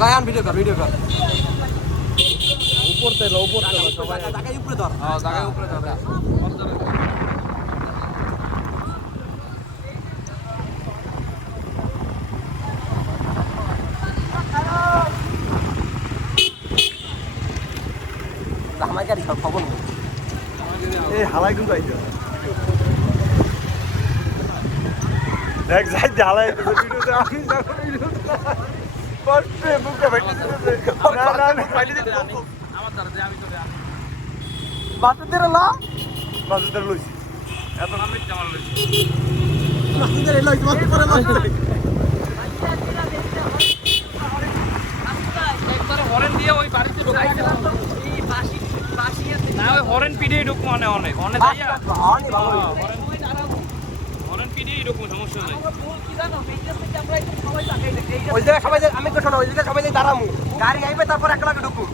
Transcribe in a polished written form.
gain video কর উপর তেলো সবাই জায়গায় উপরে ধর হ্যাঁ জায়গায় উপরে ধরে আমার গাড়ি সব খবর নেই এই হালাই কিন্তু আইছে দেখ যাই হালাই ভিডিওতে আমি যখন ভিডিও করতে বুকে বাইতে না ফাইলে দিতে আমার দ্বারা যে আমি তো বাতুদের লা বাজার লইছি এত নাম লিখতে আমার লইছি বাতুদের লই তোমার পরে লই একবার হরেন দিয়ে ওই বাড়িতে ঢুকাইছিলাম তো এই বাসি আছে না ওই হরেন পিডিয়ে ঢুক মানে অনেক যাইয়া অনেক ভালো হরেন পিডিয়ে ঢুক সমস্যা নাই কি জানো বিজনেস থেকে আমরা একটু সবাই লাগাই ওই জায়গায় সবাই আমি তো শোনো ওই জায়গায় সবাই দাঁড়ামু গাড়ি আইবে তারপর একটা ঢুকুম